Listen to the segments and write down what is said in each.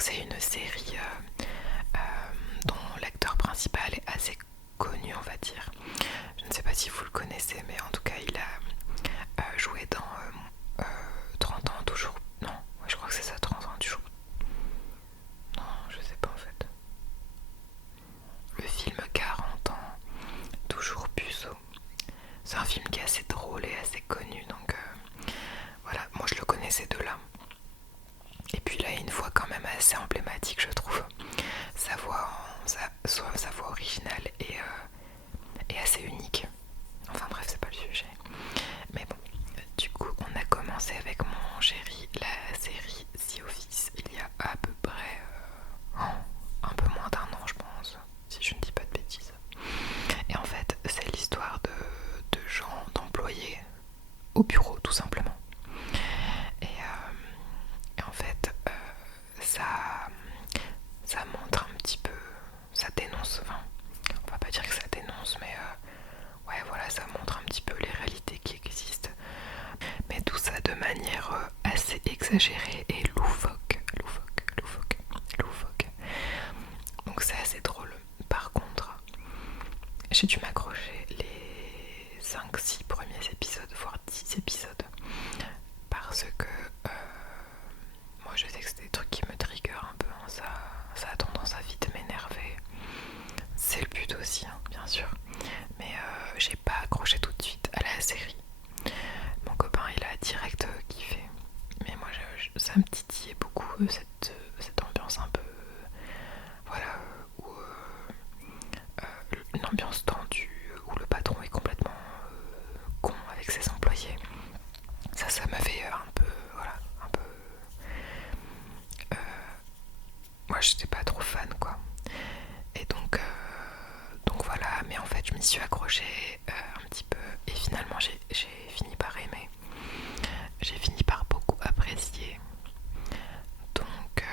Donc c'est une série dont l'acteur principal est assez connu, on va dire. Je ne sais pas si vous le connaissez, mais en tout cas il a joué dans 30 ans toujours. Non, ouais, je crois que c'est ça, 30 ans toujours. Non, je sais pas en fait. Le film 40 ans, toujours puceau. C'est un film qui est assez drôle et assez connu, donc voilà, moi je le connaissais de là. Et puis là, une voix quand même assez emblématique, je trouve. Sa voix, sa voix originale est assez unique. Enfin bref, c'est pas le sujet. Mais bon, du coup, on a commencé avec mon chéri la série The Office il y a à peu près un peu moins d'un an, je pense, si je ne dis pas de bêtises. Et en fait, c'est l'histoire de gens, d'employés au bureau, tout simplement. Et en fait, ça montre un petit peu, ça dénonce, enfin, on va pas dire que ça dénonce, mais ouais, voilà, ça montre un petit peu les réalités qui existent. Mais tout ça de manière assez exagérée et loufoque. Donc c'est assez drôle. Par contre, j'ai dû m'accrocher les 5-6 premiers épisodes, voire 10 épisodes. Parce que moi je sais que c'est des trucs qui me trigger un peu, hein. Ça a tendance à vite m'énerver. C'est le but aussi, hein, bien sûr. Mais j'ai pas accroché tout de suite à la série. Mon copain il a direct kiffé. Mais moi ça me titillait beaucoup cette ambiance un peu voilà où une ambiance tendue où le patron est complètement con avec ses employés. Ça m'avait un peu voilà un peu moi j'étais pas trop fan quoi. Et donc voilà, mais en fait je m'y suis accrochée un petit peu et finalement j'ai fini par aimer. J'ai fini par beaucoup apprécier. Donc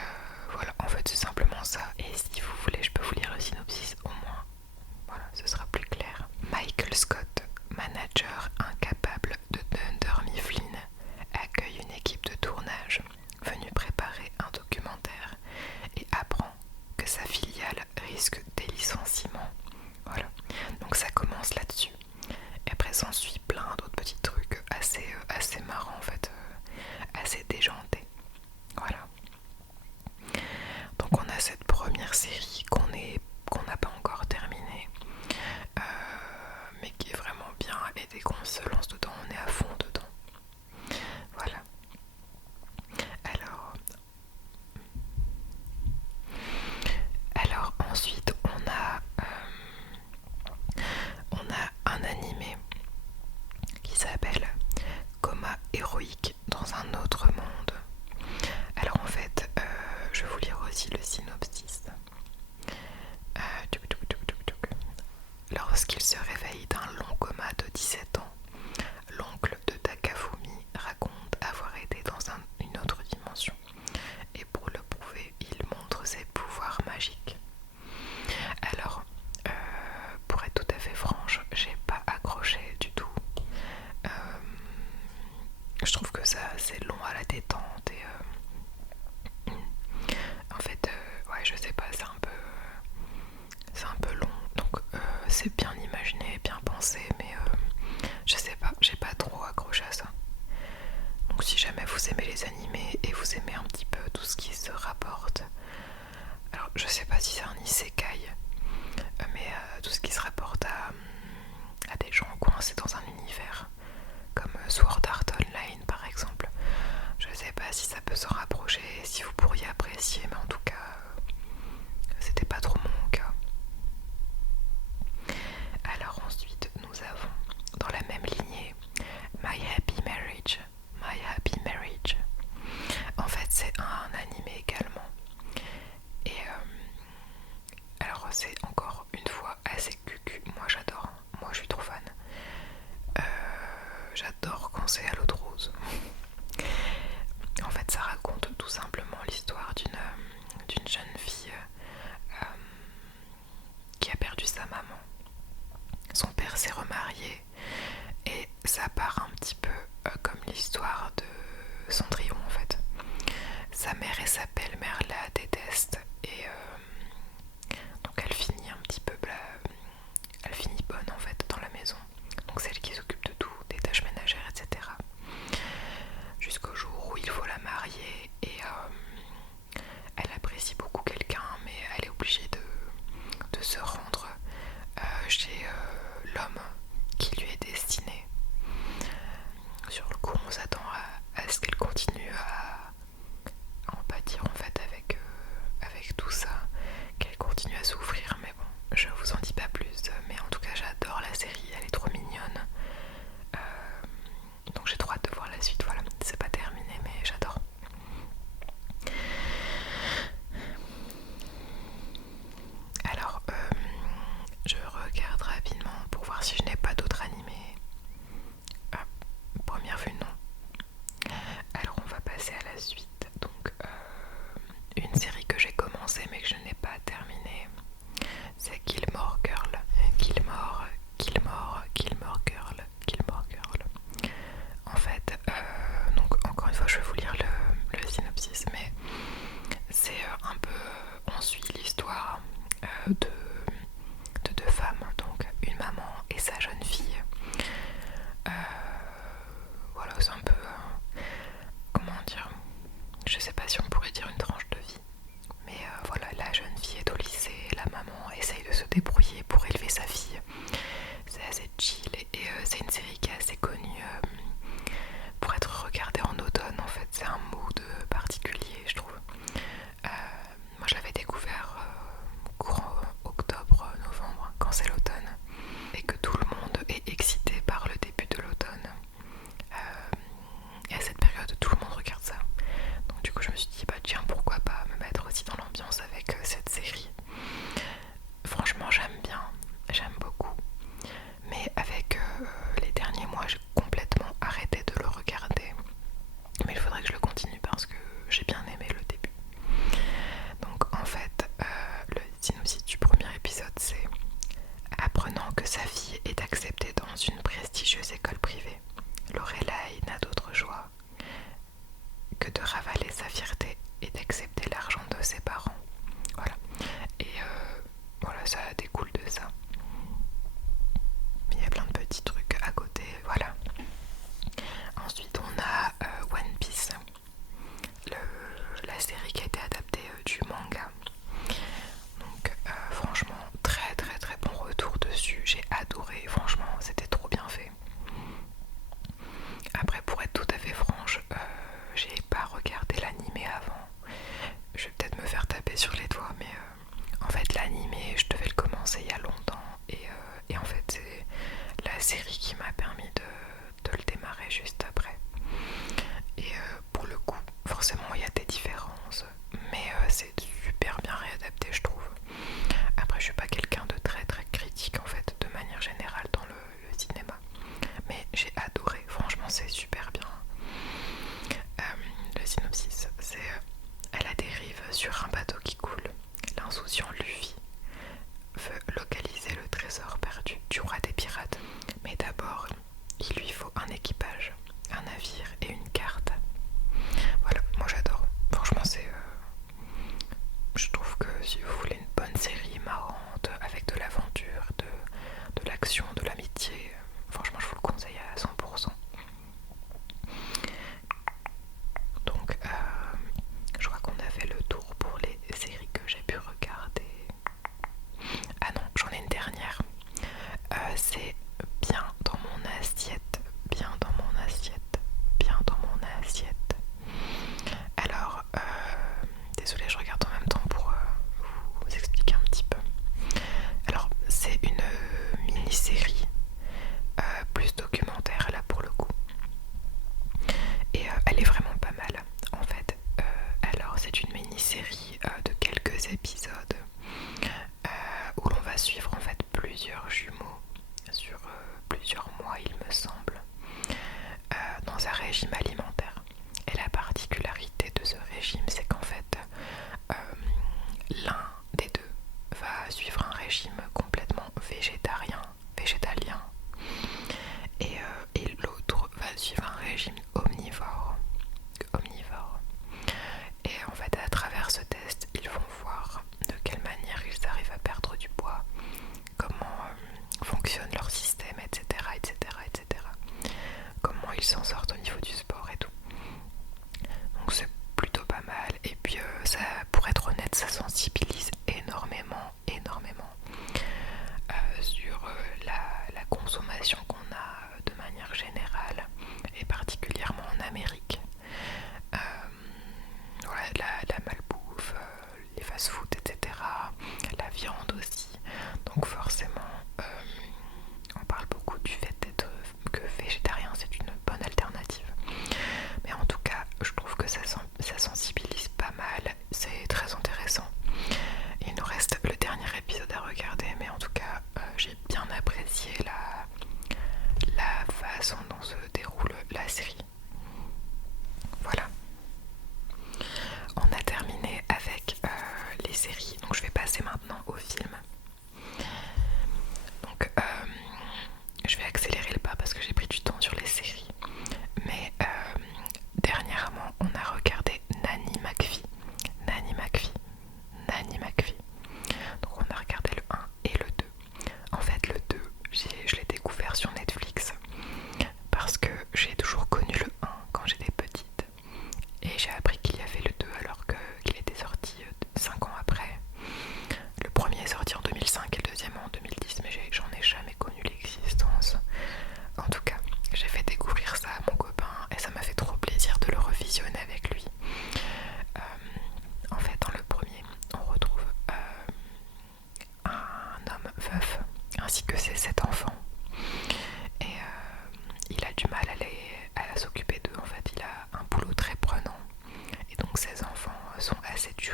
voilà, en fait c'est simplement ça. Et si vous voulez, je peux vous lire le synopsis au moins. Voilà, ce sera plus clair. Michael Scott, manager incapable de Dunder Mifflin, accueille une équipe de tournage venue préparer un documentaire et apprend que sa filiale risque des licenciements. Voilà, donc ça commence là-dessus. Et après s'ensuit plein d'autres petits trucs assez marrants en fait, assez déjantés. Voilà. Donc on a cette première série qu'on n'a pas encore terminée, mais qui est vraiment bien, et dès qu'on se lance dedans, on est à fond dedans. Voilà. Alors ensuite on a un animé qui s'appelle Coma héroïque dans un autre monde. Alors en fait, je vais vous lire aussi le synopsis. Lorsqu'il se réveille d'un long coma de 17 ans, l'oncle de Takafumi raconte avoir été dans une autre dimension. Et pour le prouver, il montre ses pouvoirs magiques. Alors, pour être tout à fait franche, j'ai pas accroché du tout. Je trouve que ça c'est long à la détente et en fait, ouais, je sais pas, c'est un peu long. Donc c'est bien imaginé, bien pensé, mais je sais pas, j'ai pas trop accroché à ça. Donc si jamais vous aimez les animés et vous aimez un petit peu tout ce qui se rapporte, alors je sais pas si c'est un isekai, mais tout ce qui se rapporte à des gens coincés dans un univers comme Sword Art Online par exemple, je sais pas si ça peut s'en rapprocher, si vous pourriez apprécier, mais en tout cas c'était pas trop mon cas. Alors ensuite nous avons dans la même lignée My Happy Marriage. My Happy Marriage. En fait c'est un animé également. Et alors c'est encore une fois assez cucu. Moi j'adore, moi je suis trop fan. J'adore quand c'est à l'eau de rose. En fait ça raconte tout simplement l'histoire d'une jeune fille qui a perdu sa maman. Son père s'est remarié et ça part un petit peu comme l'histoire de Cendrillon en fait. Sa mère elle s'appelle Merla Dédé test et donc elle finit un petit peu, elle finit bonne en fait dans la maison. Donc c'est elle qui s'occupe de tout, des tâches ménagères, etc. Jusqu'au jour où il faut la marier et elle apprécie beaucoup quelqu'un, mais elle est obligée de se rendre chez l'homme qui lui est destiné. Sur le coup, on s'attend à ce qu'elle continue à en pâtir en fait avec tout ça, qu'elle continue à souffrir, mais bon, je vous en dis pas plus. Mais en tout cas, j'adore la série, elle est trop mignonne. Donc j'ai trop hâte de voir la suite. Voilà, c'est pas terminé, mais j'adore. Alors, je regarde rapidement pour voir si je n'ai pas d'autres animés. Ah, première vue, non. Alors, on va passer à la suite. Donc, une série que j'ai commencé mais que je n'ai pas terminée, c'est Gilmore Girl. Gilmore Girl. En fait, donc encore une fois, je vais vous lire le synopsis, mais c'est un peu, on suit l'histoire de deux femmes, donc une maman et sa jeune fille. Voilà, c'est un peu, comment dire, je sais pas si on pourrait dire une tranche de vie, mais voilà, la jeune fille est au lycée, la maman essaye de se débrouiller pour élever sa fille. C'est assez chill et c'est une série qui est assez connue pour être regardée en automne. En fait, c'est un mood particulier, je trouve. Moi, je l'avais découvert courant octobre, novembre, quand c'est l'automne, et que tout le monde est excité par le début de l'automne. Et à cette période, tout le monde regarde ça. Donc du coup, je me suis dit, bah tiens, pourquoi pas me mettre aussi dans l'ambiance avec cette série. Franchement, j'aime bien, j'aime beaucoup. Mais avec les derniers mois, j'ai complètement arrêté de le regarder. Mais il faudrait que je le continue parce que j'ai bien aimé le début. Donc en fait, le synopsis du premier épisode, c'est: apprenant que sa fille est acceptée dans une prestigieuse école privée, Lorelai n'a d'autre choix que de ravaler sa fierté et d'accepter l'argent de ses parents. Voilà. Et voilà, ça découle de ça. Il y a plein de petits trucs à côté, voilà. Ensuite, on a One Piece, la série qui a été adaptée du manga. Donc franchement, très très très bon retour dessus. J'ai adoré, franchement, c'était trop bien fait. Après, pour être tout à fait franche, j'ai pas regardé l'animé avant. Je vais peut-être me faire taper sur les doigts, mais en fait l'animé, je devais le commencer il y a longtemps et en fait c'est la série qui m'a permis de le démarrer juste après. Et pour le coup, forcément il y a des différences, mais c'est super bien réadapté, je trouve. Après, je suis pas quelqu'un de très très critique en fait, de manière générale dans le cinéma, mais j'ai adoré, franchement c'est super bien. Le synopsis, c'est à la dérive sur un bateau qui coule, l'insouciant Luffy veut localiser le trésor perdu du roi des pirates. Mais d'abord, il lui faut un équipage, un navire et une carte. Voilà, moi j'adore. Franchement, je trouve que si vous voulez une bonne série marrante, avec de l'aventure, de l'action, de l'amitié, franchement, je vous le conseille à 100%. Donc, je crois qu'on a fait le tour pour les séries que j'ai pu regarder.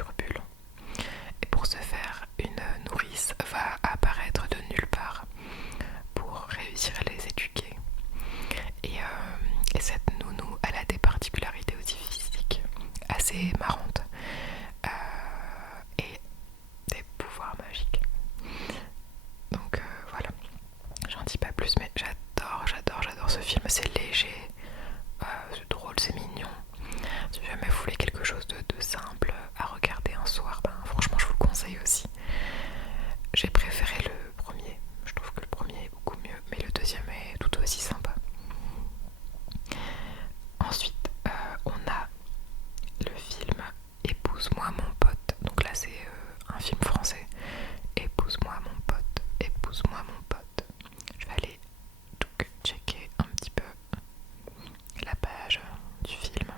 turbulent. Et pour ce faire, une nourrice va apparaître de nulle part pour réussir à les éduquer. Et cette nounou, elle a des particularités aussi physiques assez marrantes et des pouvoirs magiques. Donc voilà, j'en dis pas plus, mais j'adore ce film. C'est léger, c'est drôle, c'est mignon. Si jamais vous voulez quelque chose de simple à regarder un soir, ben franchement je vous le conseille aussi. J'ai préféré le premier, je trouve que le premier est beaucoup mieux, mais le deuxième est tout aussi sympa. Ensuite, on a le film Épouse-moi mon pote. Donc là c'est un film français. Épouse-moi mon pote, épouse-moi mon pote. Je vais aller donc checker un petit peu la page du film.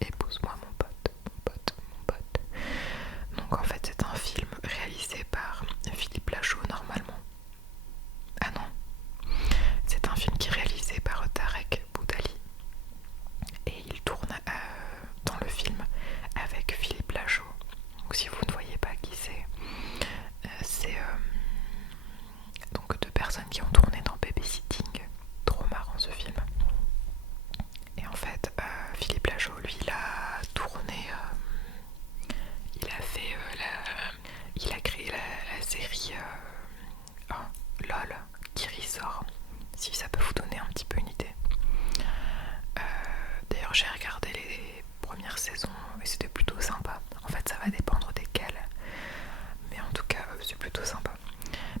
Épouse-moi mon pote, mon pote, mon pote. Donc en fait c'est un film réalisé par Philippe Lachaud normalement. Ah non, c'est un film qui est réalisé par Tarek Boudali. Et il tourne dans le film avec Philippe Lachaud. Donc si vous ne voyez pas qui c'est donc deux personnes qui ont tourné dans Babysitting. Trop marrant ce film. Et en fait, Philippe Lachaud, lui, il a tourné, il a fait il a créé la série LOL qui ressort, si ça peut vous donner un petit peu une idée. D'ailleurs, j'ai regardé les premières saisons et c'était plutôt sympa. En fait, ça va dépendre desquelles, mais en tout cas, c'est plutôt sympa.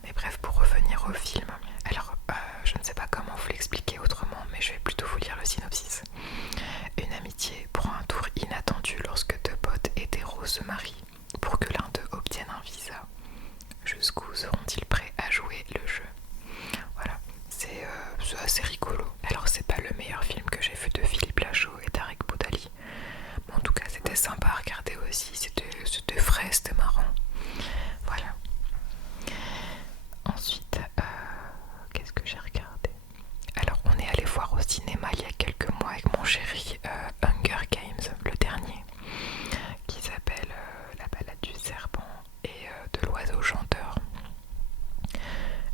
Mais bref, pour revenir au film, alors je ne sais pas comment vous l'expliquer autrement, mais je vais plutôt vous lire le synopsis. Une amitié prend un tour inattendu lorsque deux potes hétéros se marient pour que l'un d'eux obtienne un visa. Jusqu'où seront-ils prêts à jouer le jeu? Voilà, c'est assez rigolo. Alors c'est pas le meilleur film que j'ai vu de Philippe Lachaud et Tarek Boudali, mais en tout cas c'était sympa à regarder aussi, c'était frais, c'était marrant. Voilà. Ensuite, qu'est-ce que j'ai regardé? Alors on est allé voir au cinéma il y a quelques mois avec mon chéri Hunger Games, le dernier, qui s'appelle La balade du serpent et de l'oiseau chanteur.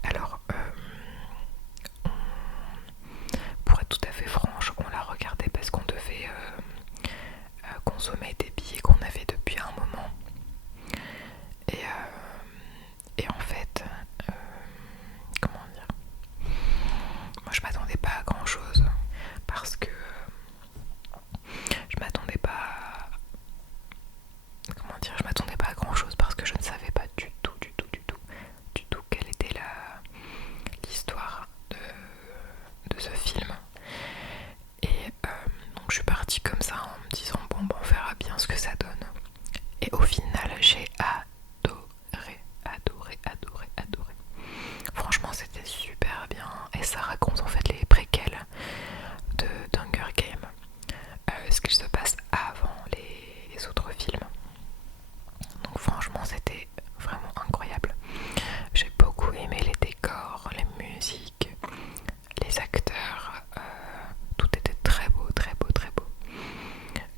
Alors pour être tout à fait franche, on l'a regardé parce qu'on devait consommer des billets qu'on avait depuis un moment. Et en fait, comment dire, moi je m'attendais pas à grand chose parce que je m'attendais pas à grand chose parce que je ne savais pas du tout quelle était l'histoire de ce film. Et donc je suis partie comme ça en me disant bon on verra bien ce que ça donne. Et au final j'ai adoré. Franchement c'était super bien et ça raconte en fait les préquels de d'Hunger Games, ce qu'il se passe avant les autres films. Donc franchement c'était vraiment incroyable. J'ai beaucoup aimé les décors, les musiques, les acteurs, tout était très beau.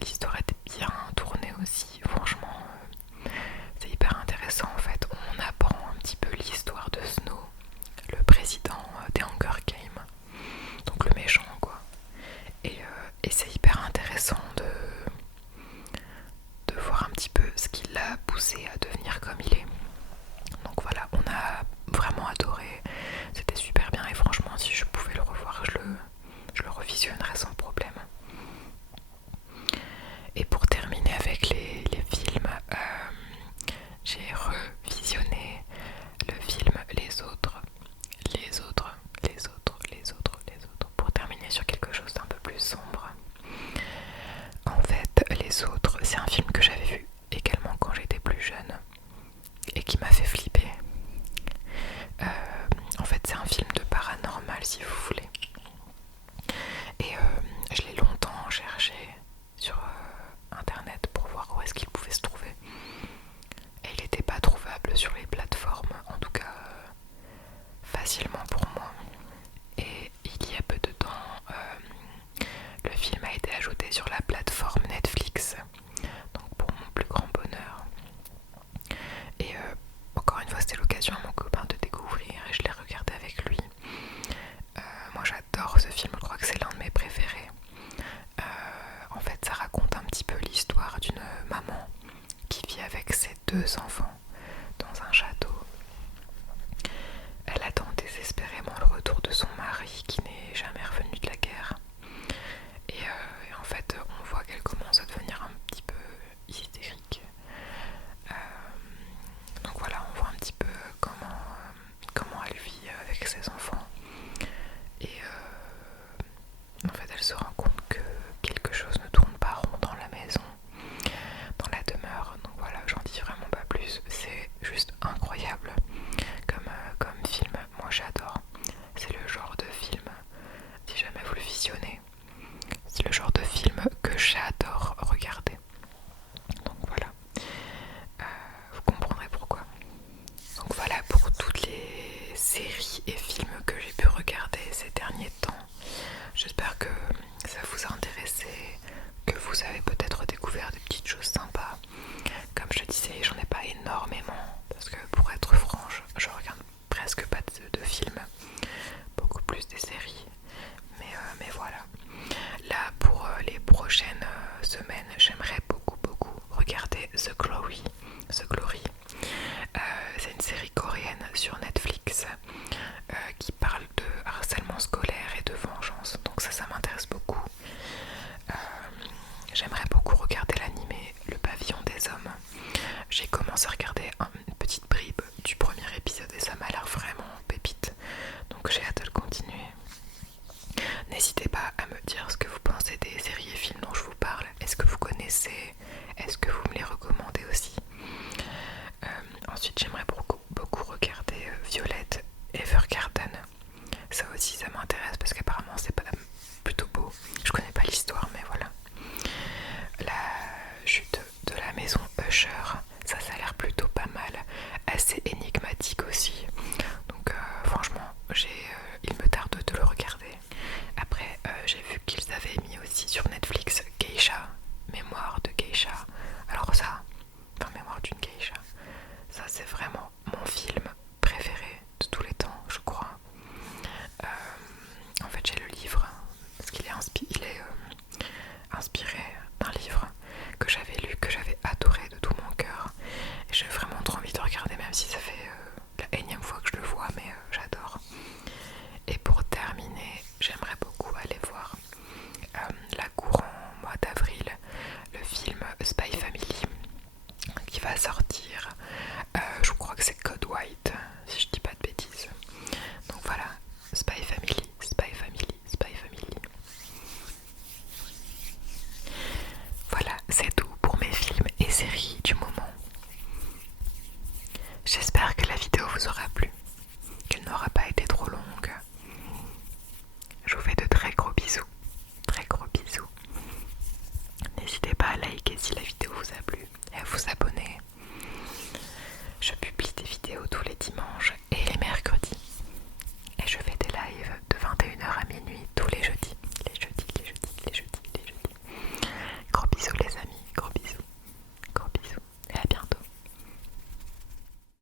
L'histoire était bien tournée aussi, franchement c'est hyper intéressant en fait. On apprend un petit peu l'histoire de Snow, le président des Hunger Games, donc le méchant quoi. Et c'est hyper intéressant de voir un petit peu ce qui l'a poussé à devenir comme il est. Donc voilà, on a vraiment adoré, c'était super bien et franchement si je pouvais le revoir, je le revisionnerais sans problème. Et pour terminer avec les films, j'ai revisionné le film Les Autres, pour terminer sur quelque chose d'un peu plus sombre. En fait, Les Autres, c'est un film que j'avais vu également quand j'étais plus jeune. c'est l'occasion à mon copain de découvrir et je l'ai regardé avec lui. Moi j'adore ce film, je crois que c'est l'un de mes préférés. En fait ça raconte un petit peu l'histoire d'une maman qui vit avec ses 2 enfants dans un château. Elle attend désespérément le retour de son mari qui n'est jamais revenu de la guerre. Et en fait on voit qu'elle commence à devenir un petit peu hystérique. Donc voilà, on voit un petit peu comment elle vit avec ses enfants. Et en fait elle se rend compte que quelque chose ne tourne pas rond dans la maison, dans la demeure. Donc voilà, j'en dis vraiment pas plus. C'est juste incroyable comme film. Moi j'adore. C'est le genre de film, si jamais vous le visionnez, c'est le genre de film que j'adore regarder. Donc voilà, vous comprendrez pourquoi. Donc voilà pour toutes les séries et films que j'ai pu regarder ces derniers temps. J'espère que ça vous a intéressé, que vous avez peut-être découvert des petites choses sympas. Comme je disais, j'en ai pas énormément, parce que pour être franche, je regarde presque pas de films, beaucoup plus des séries. Mais voilà. Là, pour les prochaines semaines, j'aimerais beaucoup regarder The Glory. C'est une série coréenne sur Netflix qui parle de harcèlement scolaire et de vengeance. Donc ça m'intéresse beaucoup. J'aimerais beaucoup regarder l'animé Le Pavillon des Hommes. J'ai commencé à regarder une petite bribe du premier épisode et ça m'a l'air vraiment pépite. Donc j'ai hâte de le continuer. N'hésitez pas à me dire ce que vous pensez des séries et films dont je vous parle. Est-ce que vous connaissez? Est-ce que vous me les recommandez aussi? Ensuite j'aimerais beaucoup regarder Violet Evergarden. Ça aussi ça m'intéresse parce qu'apparemment c'est pas plutôt beau. Je connais pas l'histoire mais voilà. La chute de la maison Usher, ça a l'air plutôt pas mal. Assez énigmatique aussi. Donc franchement il me tarde de le regarder. Après j'ai vu qu'ils avaient mis aussi sur Netflix Geisha, Mémoire de Geisha. Alors ça, Mémoire d'une Geisha, ça c'est vraiment mon film préféré de tous les temps je crois. En fait j'ai le livre parce qu'il est inspiré d'un livre que j'avais lu, que j'avais adoré de tout mon cœur. Et j'ai vraiment trop envie de regarder, même si ça fait la énième fois que je le vois, mais j'adore. Et pour terminer, j'aimerais beaucoup aller voir La Cour en mois d'avril, le film Spy Family qui va sortir. Je crois que c'est Code White, si je dis pas de bêtises. Donc voilà, Spy Family. Voilà, c'est tout pour mes films et séries du moment. J'espère que la vidéo vous aura plu.